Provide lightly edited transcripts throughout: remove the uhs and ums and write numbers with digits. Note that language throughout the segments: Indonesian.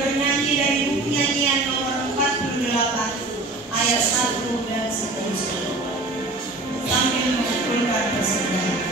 bernyanyi dari buku nyanyian nomor 48 ayat 1 dan seterusnya sambil mengumpulkan persaudaraan.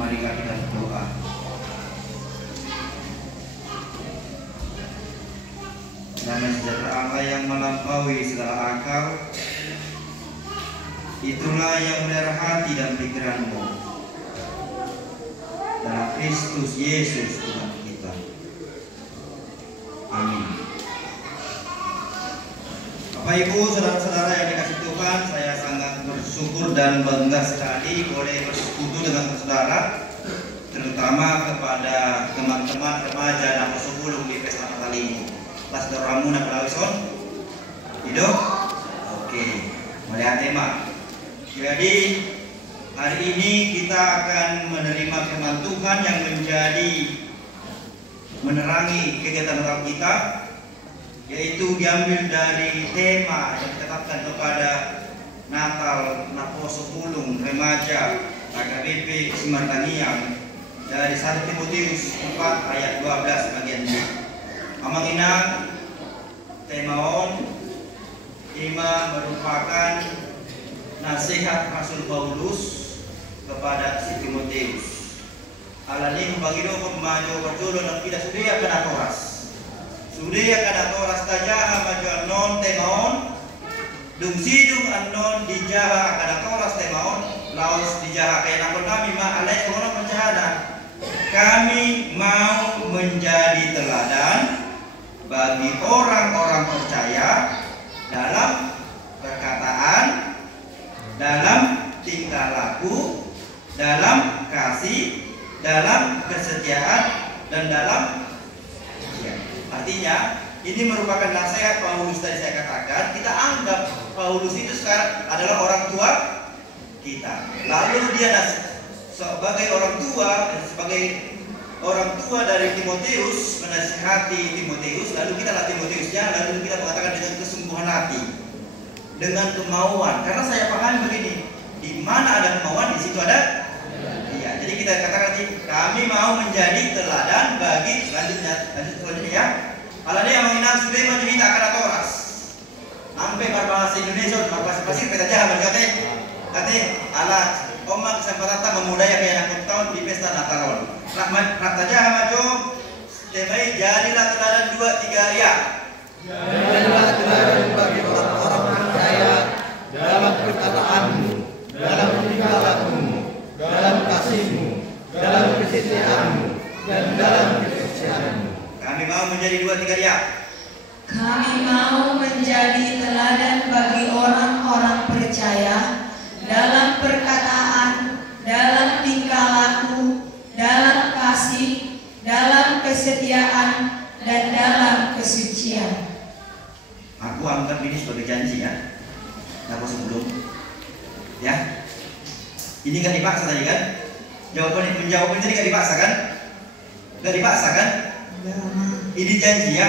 Marilah kita berdoa. Damai sejahtera Allah yang melampaui segala akal, itulah yang melihara hati dan pikiranmu dalam Kristus Yesus Tuhan kita. Amin. Bapak Ibu, saudara-saudara yang dikasih Tuhan, saya sangat bersyukur dan bangga sekali boleh bersekutu dengan saudara, terutama kepada teman-teman remaja Napa Sebulung di pesta Natal ini. Kelas Doramuna Pelawison hidup? Oke, melihat tema. Jadi hari ini kita akan menerima firman Tuhan yang menjadi menerangi kegiatan Natal kita, yaitu diambil dari tema yang ditetapkan kepada Natal Napa Sebulung Remaja AKBP Simartaniang dari 1 Timotius 4 ayat 12 bagian B. Amangina temaon ima merupakan nasihat Rasul Paulus kepada si Timotius. Alani membagido pemajo berjolo dan tidak sedia kena koras. Sudah kada toras tajaha maju anon temaon. Dung sidung anon dijaha kada toras temaon. Laos dijaha kaya nakon kami ma alai orang penjahada. Kami mau menjadi teladan bagi orang-orang percaya dalam perkataan, dalam tingkah laku, dalam kasih, dalam kesetiaan, dan dalam ya. Artinya ini merupakan nasihat Paulus tadi saya katakan. Kita anggap Paulus itu sekarang adalah orang tua kita. Lalu dia sebagai orang tua, sebagai orang tua dari Timotius menasihati Timotius. Lalu kita latih Timotiusnya, lalu kita mengatakan dengan kesungguhan hati, dengan kemauan. Karena saya paham begini, di mana ada kemauan, di situ ada. Iya. Jadi kita katakan kami mau menjadi teladan bagi lanjut selanjutnya ya. Kalau dia menginap sudah menjadi akan toras. Sampai berbahasa Indonesia, berbahasa Pasir, kita jahat kata ala oma kesempatan memudaya kayak anak tahun di pesta Natal. Rahmat rataja maju temai jadilah teladan 2-3 ya. Jadilah teladan bagi orang-orang percaya dalam perkataanmu, dalam tingkah lakumu, dalam kasihmu, dalam kesetiaanmu, dan dalam kesucianmu. Kami mau menjadi 2-3 ya. Kami mau menjadi teladan bagi orang-orang percaya dalam perkataan, dalam tingkah laku, dalam kasih, dalam kesetiaan, dan dalam kesucian. Aku anggap ini sebagai janji ya. Aku sebelum ya. Ini nggak dipaksa tadi kan? Menjawab ini nggak dipaksa kan? Nggak dipaksa kan? Ini janji ya.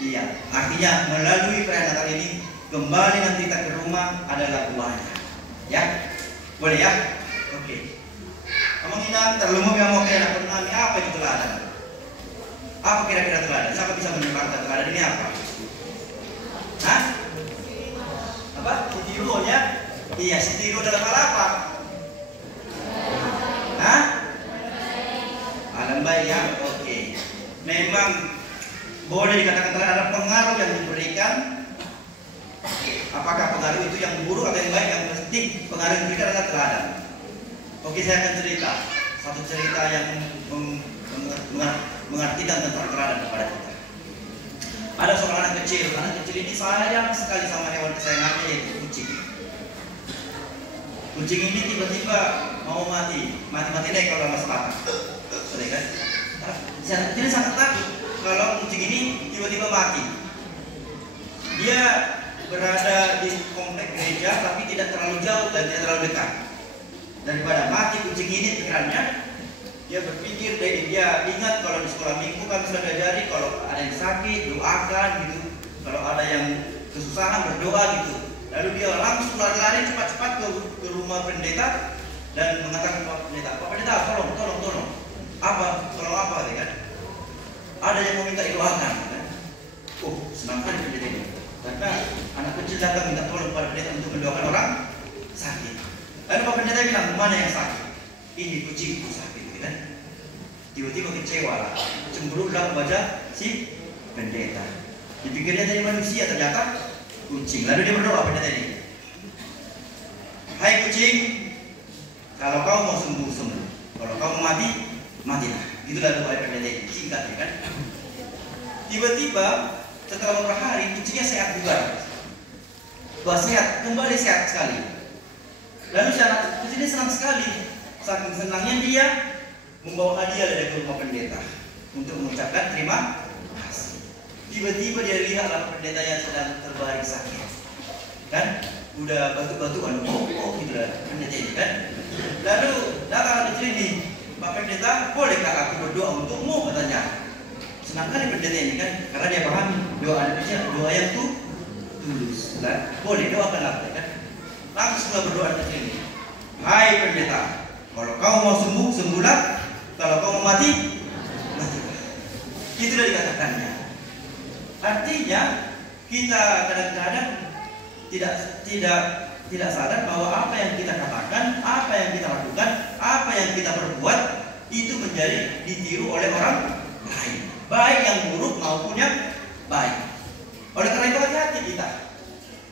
Iya. Artinya melalui perayaan Natal ini kembali nanti kita ke rumah adalah buahnya. Ya, boleh ya? Oke. Kamu ingat terlalu yang mau kira kami apa itu teladan? Apa kira-kira teladan? Siapa bisa menerangkan teladan ini apa? Hah? Apa? Sitiru ya? Iya, sitiru dalam hal apa? Hah? Alam baik ya? Oke. Memang boleh dikatakan ada pengaruh yang diberikan. Apakah pengaruh itu yang buruk atau yang baik? Yang penting pengaruh yang diberikan adalah teladan. Oke, saya akan cerita satu cerita yang mengartikan tentang teladan kepada kita. Ada seorang anak kecil ini sayang sekali sama hewan kesayangannya yaitu kucing. Kucing ini tiba-tiba mau mati deh kalau mas patah, betul kan? Jadi sangat takut kalau kucing ini tiba-tiba mati. Dia berada di komplek gereja tapi tidak terlalu jauh dan tidak terlalu dekat. Daripada mati kucing ini pikirannya, dia berpikir dia ingat kalau di sekolah minggu kami sudah diajari kalau ada yang sakit doakan gitu, kalau ada yang kesusahan berdoa gitu. Lalu dia langsung lari-lari cepat-cepat ke rumah pendeta dan mengatakan Pak pendeta tolong apa kan? Ada yang mau minta didoakan kan? Oh, senang kan pendeta ini. Karena anak kecil datang minta tolong pada pendeta untuk mendoakan orang sakit. Lalu Pak Pendeta bilang, mana yang sakit? Ini kucingku sakit, gitu kan? Tiba-tiba kecewa lah, cemburu lah baca si pendeta. Dipikirnya dari manusia, ternyata kucing. Lalu dia berdoa pendeta ini. Hai kucing, kalau kau mau sembuh, kalau kau mau mati, matilah. Itulah doa pendeta ini, singkat ya kan? Tiba-tiba setelah beberapa hari kucingnya sehat juga. Wah sehat, kembali sehat sekali. Lalu si anak kecil ini senang sekali. Saking senangnya dia membawa hadiah dari rumah pendeta untuk mengucapkan terima kasih. Tiba-tiba dia lihatlah pendeta yang sedang terbaring sakit, kan? Udah batu-batuan, gitu lah pendeta ini kan. Lalu datang anak kecil ini, Pak Pendeta, bolehkah aku berdoa untukmu? Katanya. Senang kali pendeta ini kan, karena dia pahami doa anak kecil, doa yang tulus. Boleh doakanlah kan. Langsung berdoa anak kecil ini. Hai pendeta, kalau kau mau sembuh, sembuhlah. Kalau kau mau mati, matilah. Itulah dikatakannya. Artinya kita kadang-kadang tidak sadar bahwa apa yang kita katakan, apa yang kita lakukan, apa yang kita perbuat itu menjadi ditiru oleh orang lain. baik yang buruk maupun yang baik. Oleh karena itu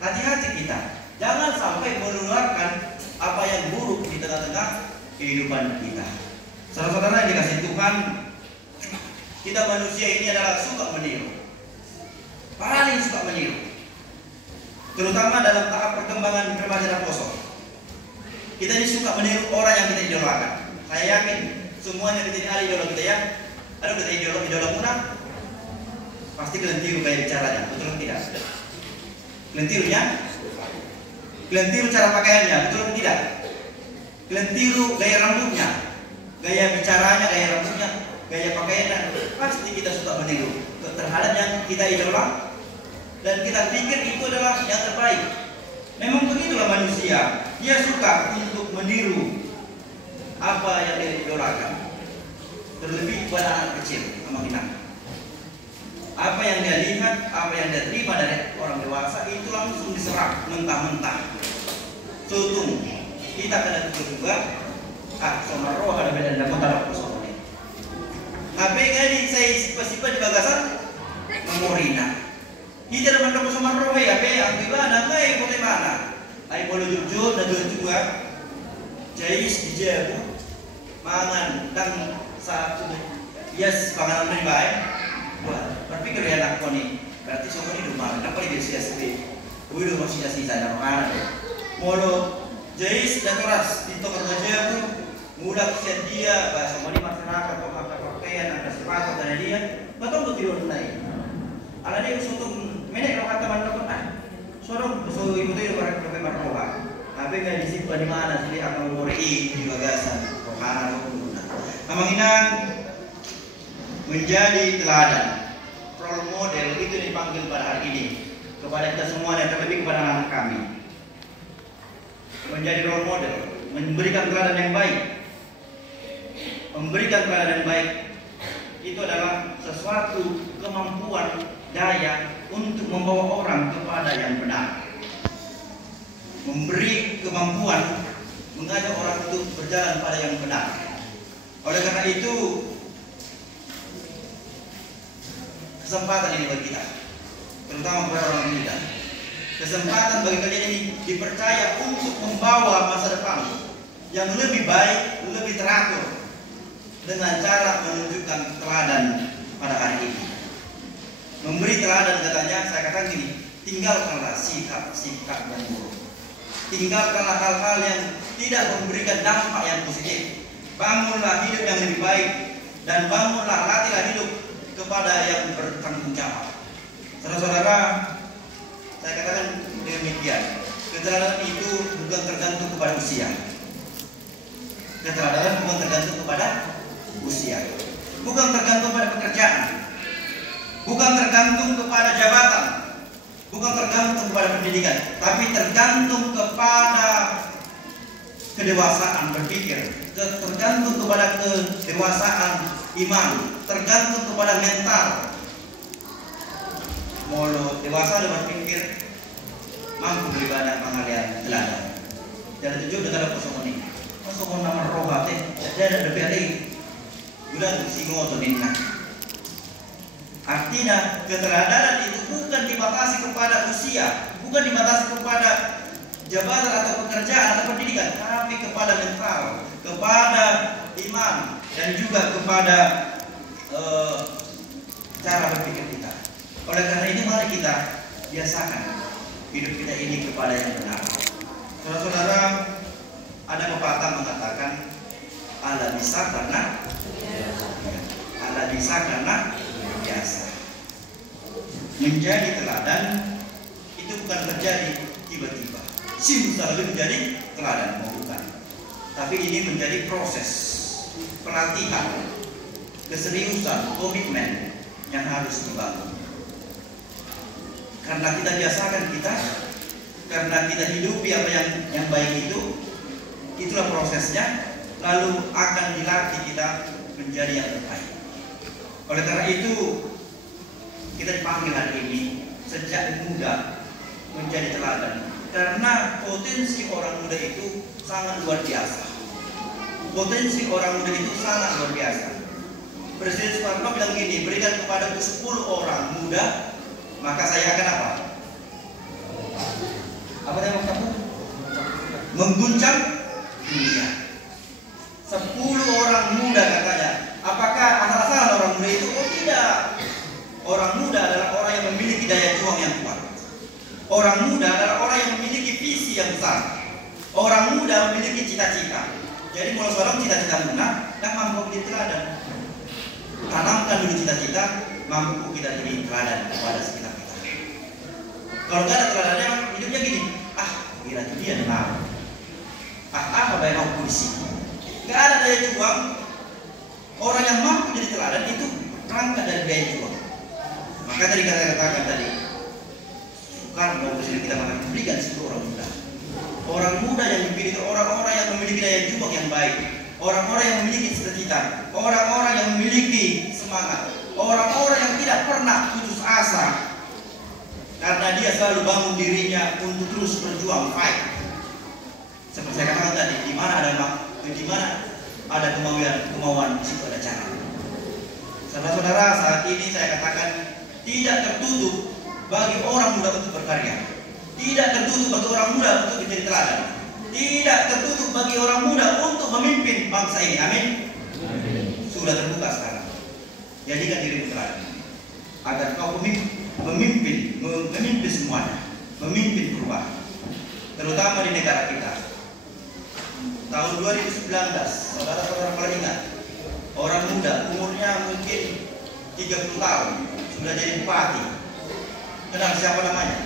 hati-hati kita, jangan sampai menularkan apa yang buruk di tengah-tengah kehidupan kita. Saudara-saudara yang dikasihi Tuhan, kita manusia ini adalah suka meniru, paling suka meniru, terutama dalam tahap perkembangan remaja dan poso. Kita ini suka meniru orang yang kita idolakan. Saya yakin semuanya kita ini ada idola kita ya. Ada kita idola munafik, pasti kalian tiru gaya bicaranya, betul atau tidak? Kalian tirunya, kalian tiru cara pakaiannya, betul atau tidak? Kalian tiru gaya rambutnya, gaya bicaranya, gaya rambutnya, gaya pakaiannya. Pasti kita suka meniru terhadap yang kita idola, dan kita pikir itu adalah yang terbaik. Memang begitulah manusia, dia suka untuk meniru apa yang dia idolakan. Terlebih pada anak kecil sama kita. Apa yang dia lihat, apa yang dia terima dari orang dewasa itu langsung diserap mentah-mentah. Sutung kita kena juga. Sama roh ada beda dalam dalam kosong ini. HP kali saya sifat di bagasan memorina. Kita dalam dalam sama roh ya, HP yang gimana? Kayak boleh mana? Ayo boleh jujur dan juga. Jais dijabu mangan dan satu yes panganan lebih baik. Wah, berpikir ya anak kau nih, berarti semua ini rumah. Kenapa dia sia-sia? Udah masih sia-sia ada makanan. Molo jais dan keras di toko kerja mudah kesian dia, bahasa semua di masyarakat, pakaian, ada sepatu dari dia, betul betul tidak naik. Ada dia untuk menek kata teman-teman sorong so ibu itu orang pakai markoba. Tapi nggak disimpan di mana sih akan memori di bagasan rohana rohana. Meminang menjadi teladan, role model itu dipanggil pada hari ini kepada kita semua dan terlebih kepada anak kami. Menjadi role model, memberikan teladan yang baik. Memberikan teladan yang baik itu adalah sesuatu kemampuan daya untuk membawa orang kepada yang benar. Memberi kemampuan mengajak orang untuk berjalan pada yang benar. Oleh karena itu kesempatan ini bagi kita, terutama kepada orang muda. Kesempatan bagi kalian ini dipercaya untuk membawa masa depan yang lebih baik, lebih teratur dengan cara menunjukkan teladan pada hari ini. Memberi teladan katanya, saya katakan gini, tinggalkanlah sikap-sikap yang buruk. Tinggalkanlah hal-hal yang tidak memberikan dampak yang positif. Bangunlah hidup yang lebih baik dan bangunlah latihlah hidup kepada yang bertanggung jawab. Saudara-saudara, saya katakan demikian. Keteladanan itu bukan tergantung kepada usia. Keteladanan bukan tergantung kepada usia. Bukan tergantung pada pekerjaan. Bukan tergantung kepada jabatan. Bukan tergantung kepada pendidikan, tapi tergantung kepada kedewasaan berpikir, tergantung kepada kedewasaan iman, tergantung kepada mental. Molo dewasa dalam berpikir mampu beribadah pengalian teladan. Dan tujuh dengan kosong ini. Kosong nama roh teh, dia ada lebih ada. Bulan singo atau ninna. Artinya keteladanan itu bukan dibatasi kepada usia, bukan dibatasi kepada jabatan atau pekerjaan atau pendidikan, tapi kepada mental, kepada iman, dan juga kepada cara berpikir kita. Oleh karena ini mari kita biasakan hidup kita ini kepada yang benar. Saudara-saudara, ada pepatah mengatakan Allah bisa karena biasa. Menjadi teladan itu bukan terjadi tiba-tiba. Selalu menjadi teladan, bukan. Tapi ini menjadi proses pelatihan, keseriusan, komitmen yang harus dibangun. Karena kita biasakan karena kita hidupi apa yang baik itu, itulah prosesnya. Lalu akan dilatih kita menjadi yang terbaik. Oleh karena itu kita dipanggil hari ini sejak muda menjadi teladan. Karena potensi orang muda itu sangat luar biasa. Potensi orang muda itu sangat luar biasa. Presiden Soekarno bilang gini, berikan kepada 10 orang muda, maka saya akan apa? Apa yang kamu? Mengguncang dunia. 10 orang muda katanya. Apakah asal-asalan orang muda itu? Oh tidak. Orang muda adalah orang yang memiliki daya juang yang kuat. Orang muda adalah orang yang memiliki visi yang besar. Orang muda memiliki cita-cita. Jadi mulai sekarang cita-cita muda, dan mampu menjadi teladan. Tanamkan dulu cita-cita, mampu kita jadi teladan kepada sekitar kita. Kalau nggak ada teladannya, hidupnya gini. Kira dia mau. Apa yang mau polisi? Nggak ada daya juang. Orang yang mampu jadi teladan itu berangkat dari daya juang. Maka tadi kita katakan tadi, Soekarno presiden kita akan berikan 10 orang muda. Orang muda yang dipilih itu orang-orang yang memiliki daya juang yang baik, orang-orang yang memiliki cita-cita, orang-orang yang memiliki semangat, orang-orang yang tidak pernah putus asa, karena dia selalu bangun dirinya untuk terus berjuang, fight. Seperti saya katakan tadi, di mana ada kemauan, di situ ada cara. Saudara-saudara, saat ini saya katakan tidak tertutup bagi orang muda untuk berkarya, tidak tertutup bagi orang muda untuk menjadi teladan, tidak tertutup bagi orang muda untuk memimpin bangsa ini. Amin. Sudah terbuka sekarang. Jadikan dirimu teladan agar kau memimpin semuanya, memimpin perubahan, terutama di negara kita. Tahun 2019, saudara-saudara pernah ingat, orang muda umurnya mungkin 30 tahun sudah jadi bupati. Kenal siapa namanya?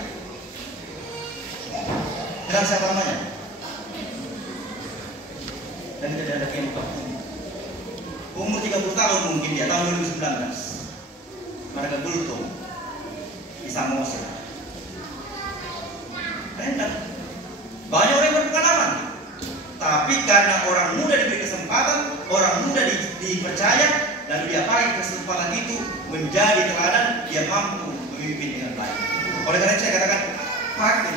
Kenal siapa namanya? Dan tidak ada kentok. Umur 30 tahun mungkin dia, tahun 2019. Mereka Bulto di Samosir. Enak. Banyak orang yang berpengalaman. Tapi karena orang muda diberi kesempatan, orang muda dipercaya, lalu dia pakai kesempatan itu menjadi teladan, dia mampu memimpin dengan baik. Oleh karena itu saya katakan,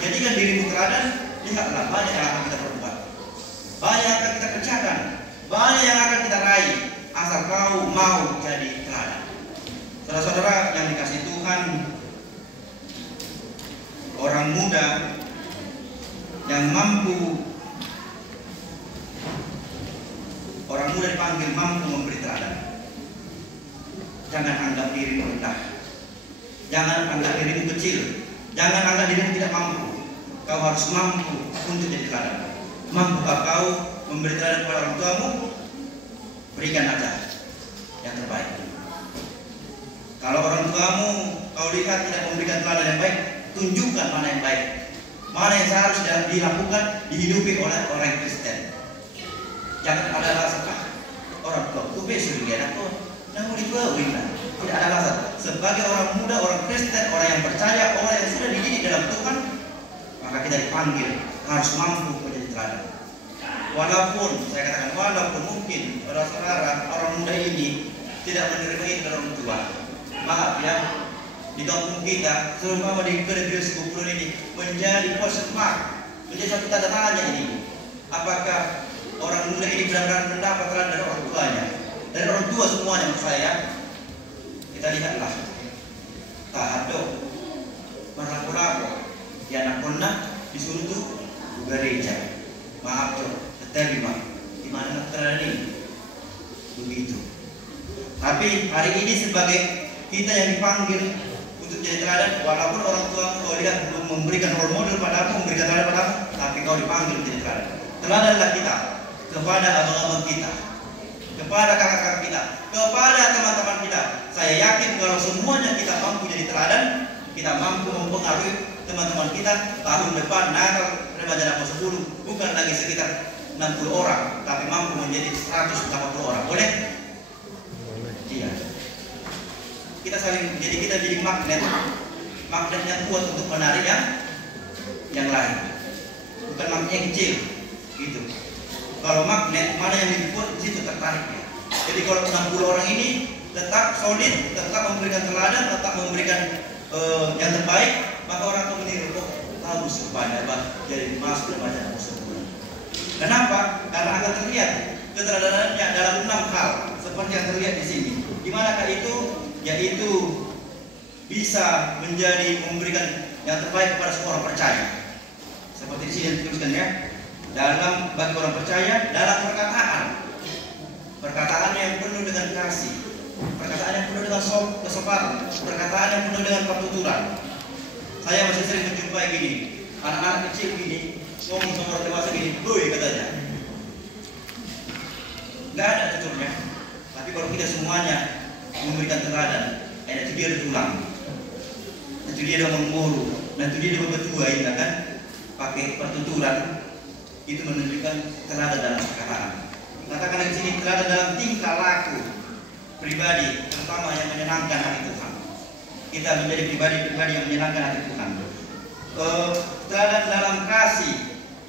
jadikan dirimu teladan, lihatlah banyak yang akan kita perbuat, banyak yang akan kita kerjakan, banyak yang akan kita raih, asal kau mau jadi teladan. Saudara-saudara yang dikasih Tuhan, orang muda yang mampu, orang muda dipanggil mampu memberi teladan. Jangan anggap dirimu rendah, jangan anggap dirimu kecil, jangan anggap dirimu tidak mampu. Kau harus mampu untuk jadi teladan. Mampukah kau memberi teladan kepada orang tuamu? Berikan aja yang terbaik. Kalau orang tuamu kau lihat tidak memberikan teladan yang baik, tunjukkan mana yang baik, mana yang seharusnya dilakukan, dihidupi oleh orang Kristen. Jangan ada alasan, orang tua itu besok dia aku namun dikawin. Tidak ada alasan. Sebagai orang muda, orang Kristen, orang yang percaya, orang yang sudah dididik dalam Tuhan, maka kita dipanggil harus mampu menjadi teladan. Walaupun saya katakan, walaupun mungkin saudara-saudara orang muda ini tidak menerima ini dari orang tua, maaf ya, di kampung kita, terutama di negeri Sekupulun ini menjadi question mark, menjadi satu tanda tanya ini. Apakah orang muda ini benar-benar mendapat teladan dari orang tuanya, dari orang tua semuanya? Menurut saya, kita lihatlah tahado, berlaku-laku, ya anak-anak disuruh tuh gereja, maaf tuh, terima, di mana teladan ini? Begitu. Tapi hari ini sebagai kita yang dipanggil untuk jadi teladan, walaupun orang tua kau lihat belum memberikan role model padamu, memberikan teladan padamu, tapi kau dipanggil menjadi teladan. Teladanlah kita kepada abang-abang kita, kepada kakak-kakak kita, kepada teman-teman kita. Saya yakin kalau semuanya kita mampu jadi teladan, kita mampu mempengaruhi teman-teman kita. Tahun depan Natal Remaja Dapur 10 bukan lagi sekitar 60 orang, tapi mampu menjadi 180 orang. Boleh? Iya. Kita saling, jadi kita jadi magnet yang kuat untuk menarik yang lain. Bukan magnet yang kecil, gitu. Kalau magnet, mana yang lebih kuat, di situ tertariknya. Jadi kalau 60 orang ini tetap solid, tetap memberikan teladan, tetap memberikan yang terbaik, maka orang akan meniru, kok tahu supaya jadi masuk dan baca sebulan. Kenapa? Karena akan terlihat keteladanannya dalam 6 hal seperti yang terlihat di sini. Di manakah itu? yaitu bisa menjadi memberikan yang terbaik kepada semua orang percaya. Seperti di sini dituliskan ya, bagi orang percaya dalam perkataan yang penuh dengan kasih, perkataan yang penuh dengan kesopanan, perkataan yang penuh dengan pertuturan. Saya masih sering menjumpai gini, anak-anak kecil gini ngomong sama orang dewasa gini, "Boy," katanya. Nggak ada tuturnya. Tapi kalau kita semuanya memberikan teladan, itu dia ada tulang, itu dia ada mengguru, dan itu dia ada bertua, ya kan? Pakai pertuturan itu menunjukkan teladan dalam perkataan. Katakan di sini teladan dalam tingkah laku pribadi, terutama yang menyenangkan hati Tuhan. Kita menjadi pribadi-pribadi yang menyenangkan hati Tuhan. Teladan dalam kasih,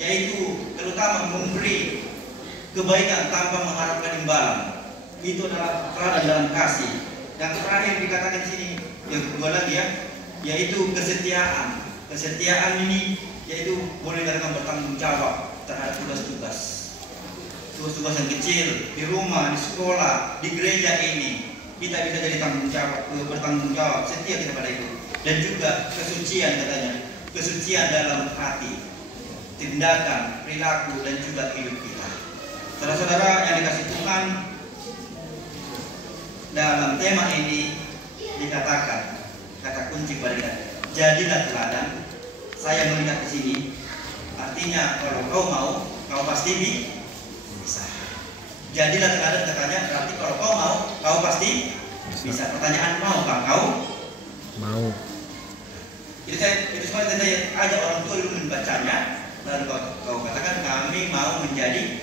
yaitu terutama memberi kebaikan tanpa mengharapkan imbalan. Itu adalah teladan dalam kasih. Yang terakhir dikatakan di sini, yang kedua lagi ya, yaitu kesetiaan. Kesetiaan ini yaitu boleh dikatakan bertanggung jawab terhadap tugas-tugas yang kecil di rumah, di sekolah, di gereja ini. Kita bisa jadi bertanggung jawab, setia kita pada itu. Dan juga kesucian katanya, kesucian dalam hati, tindakan, perilaku, dan juga hidup kita. Saudara-saudara yang dikasih Tuhan, dalam tema ini dikatakan kata kunci pada kita, jadilah teladan. Saya melihat di sini, artinya kalau kau mau, kau pasti bisa. Jadilah teladan katanya, berarti kalau kau mau, kau pasti bisa. Pertanyaan, maukah kau? Mau. Itu semua saya ajak orang tua dulu membacanya, lalu kau katakan kami mau menjadi.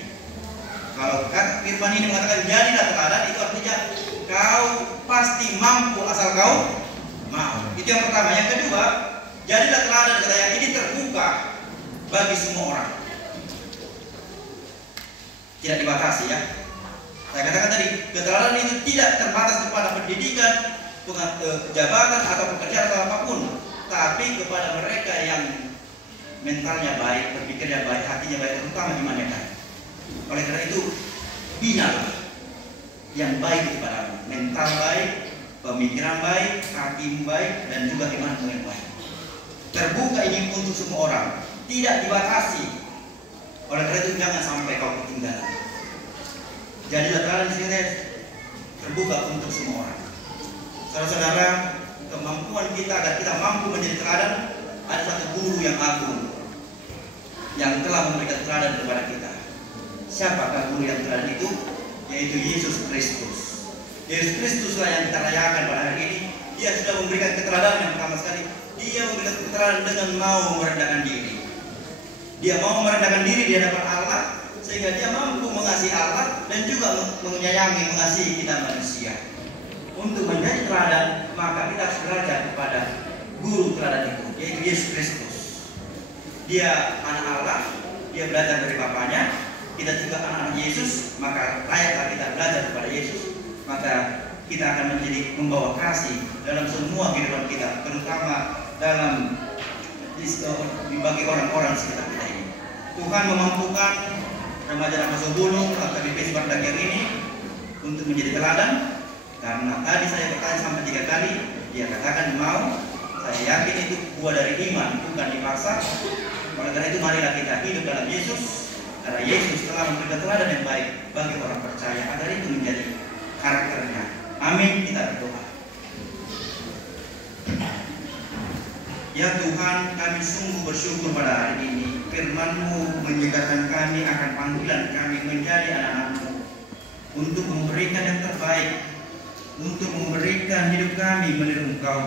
Kalau firman ini mengatakan jadilah teladan, itu artinya kau pasti mampu asal kau mau. Itu yang pertama. Yang kedua, jadilah teladan katanya, ini terbuka bagi semua orang, tidak dibatasi ya. Saya katakan tadi, keteladanan itu tidak terbatas kepada pendidikan, jabatan atau pekerjaan atau apapun, tapi kepada mereka yang mentalnya baik, berpikirnya baik, hatinya baik, terutama imannya baik. Oleh karena itu, binalah yang baik kepada mental baik, pemikiran baik, hati baik, dan juga iman yang baik. Terbuka ini untuk semua orang, tidak dibatasi. Oleh karena itu jangan sampai kau ketinggalan. Jadilah teladan di sini terbuka untuk semua orang. Saudara-saudara, kemampuan kita agar kita mampu menjadi teladan, ada satu guru yang agung yang telah memberikan teladan kepada kita. Siapakah guru yang teladan itu? Yaitu Yesus Kristus. Yesus Kristuslah yang kita rayakan pada hari ini. Dia sudah memberikan keteladanan yang pertama sekali. Dia memberikan keteladanan dengan mau merendahkan diri. Dia mau merendahkan diri di hadapan Allah, sehingga dia mampu mengasihi Allah dan juga menyayangi, mengasihi kita manusia. Untuk menjadi teladan, maka kita harus belajar kepada guru teladan itu, yaitu Yesus Kristus. Dia anak Allah, dia belajar dari Bapaknya. Kita juga anak-anak Yesus, maka layaklah kita belajar kepada Yesus. Maka kita akan menjadi membawa kasih dalam semua kehidupan kita, terutama dalam bagi orang-orang sekitar kita ini. Tuhan memampukan remaja-remaja gunung atau BPS Bardagiang ini untuk menjadi teladan, karena tadi saya bertanya sampai 3 kali, dia katakan mau. Saya yakin itu buah dari iman, bukan dipaksa. Oleh karena itu marilah kita hidup dalam Yesus, karena Yesus telah memberikan teladan yang baik bagi orang percaya agar itu menjadi karakternya. Amin. Kita berdoa. Ya Tuhan, kami sungguh bersyukur pada hari ini. Firman-Mu menyegarkan kami akan panggilan kami menjadi anak-anak-Mu, untuk memberikan yang terbaik, untuk memberikan hidup kami meniru Engkau.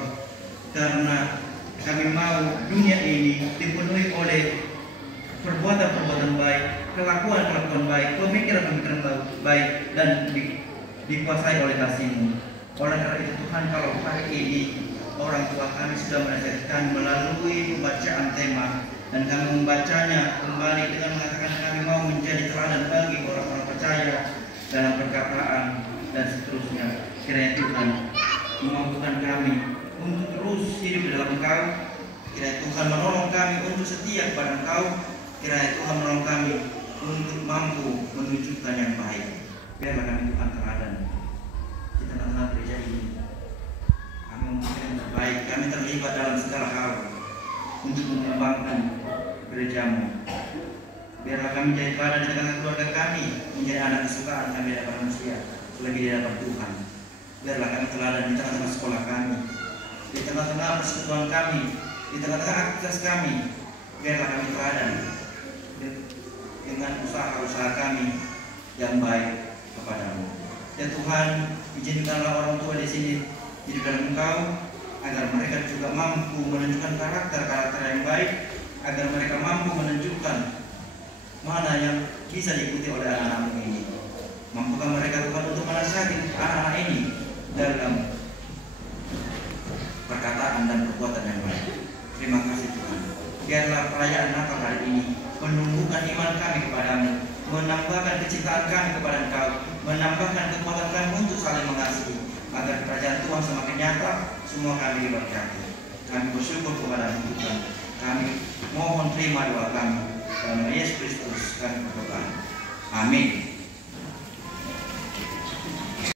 Karena kami mau dunia ini dipenuhi oleh perbuatan-perbuatan baik, kelakuan-kelakuan baik, pemikiran-pemikiran baik, dan dikuasai oleh kasih-Mu. Oleh karena itu Tuhan, kalau hari ini orang tua kami sudah menasihatkan melalui pembacaan tema, dan kami membacanya kembali dengan mengatakan kami mau menjadi teladan bagi orang-orang percaya dalam perkataan dan seterusnya. Kiranya Tuhan memampukan kami untuk terus hidup di dalam Engkau. Kiranya Tuhan menolong kami untuk setia kepada Engkau. Kiranya Tuhan menolong kami untuk mampu menunjukkan yang baik. Biarlah kami Tuhan teladan di tengah-tengah gereja ini. baik kami terlibat dalam segala hal untuk mengembangkan gerejamu. Biarlah kami jadi teladan di tengah keluarga kami, menjadi anak kesukaan kami di hadapan manusia, lebih di hadapan Tuhan. Biarlah kami teladan di tengah-tengah sekolah kami, di tengah-tengah persekutuan kami, di tengah-tengah aktivitas kami. Biarlah kami teladan dengan usaha-usaha kami yang baik kepadamu. Ya Tuhan, izinkanlah orang tua di sini hidup dalam Engkau, agar mereka juga mampu menunjukkan karakter-karakter yang baik, agar mereka mampu menunjukkan mana yang bisa diikuti oleh anak-anak ini. Mampukah mereka Tuhan untuk menasihati anak-anak ini dalam perkataan dan perbuatan yang baik. Terima kasih Tuhan. Biarlah perayaan Natal hari ini menumbuhkan iman kami kepadamu, menambahkan kecintaan kami kepada Engkau, menambahkan kekuatan kami untuk saling mengasihi, agar kerajaan Tuhan semakin nyata. Semua kami diberkati. Kami bersyukur kepada Tuhan. Kami mohon terima doa kami. Dalam Yesus Kristus kami berdoa. Amin.